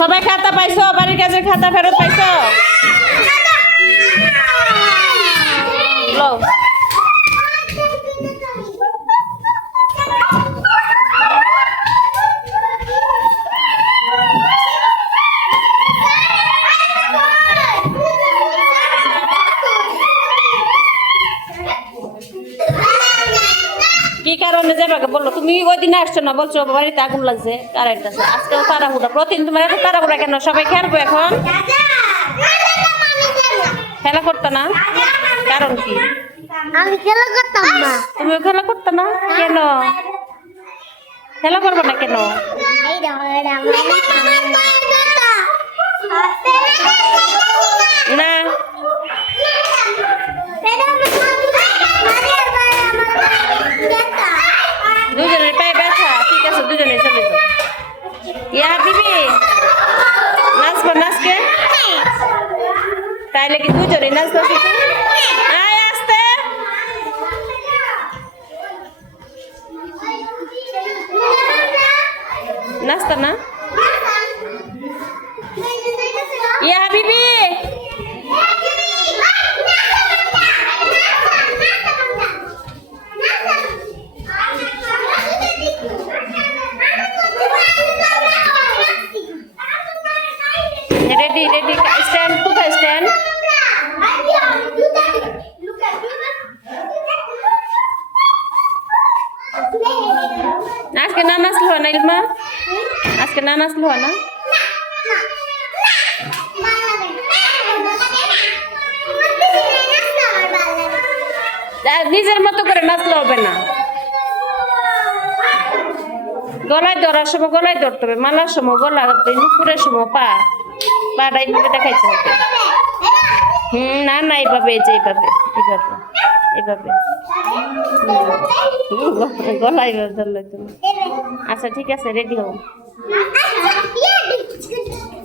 সবাই খাতা পাইছো? বাড়ির কাজের খাতা ফেরত পাইছো? কি কারণে যাবে বলল তুমি ওই দিন আসছো না বলছো বাড়িতে আগুন লাগছে কারেন্ট আছে আজকেও তাড়াহুড়া। প্রতিদিন তোমার এত তাড়াহুড়া কেন? সবাই খেলব এখন। খেলা করতে না? কারণ কি? আমি খেলা করতাম না। তুমিও খেলা করতে না? কেন? খেলা করবে না কেন? ইয়া দিবি নাচবো নাচকে তাইলে কি দুজনে নাচবো শিখো আয় আসতে নাচতা না ইয়া হাবিবি Ready stand কোথায় স্ট্যান্ড আজকে না নাচলো না, ইলমা? আজকে না নাচলো না? নিজের মতো করে নাচলে হবে না। গলায় ধরার সময় গলায় ধরতে হবে, মালার সময় গলা নুপুরের সময় পা। পাটা এইভাবে দেখাইতে হবে হুম না না এইভাবে এই যে এইভাবে এইভাবে এইভাবে গলা এইভাবে ধরলে তুমি আচ্ছা ঠিক আছে রেডি হও আচ্ছা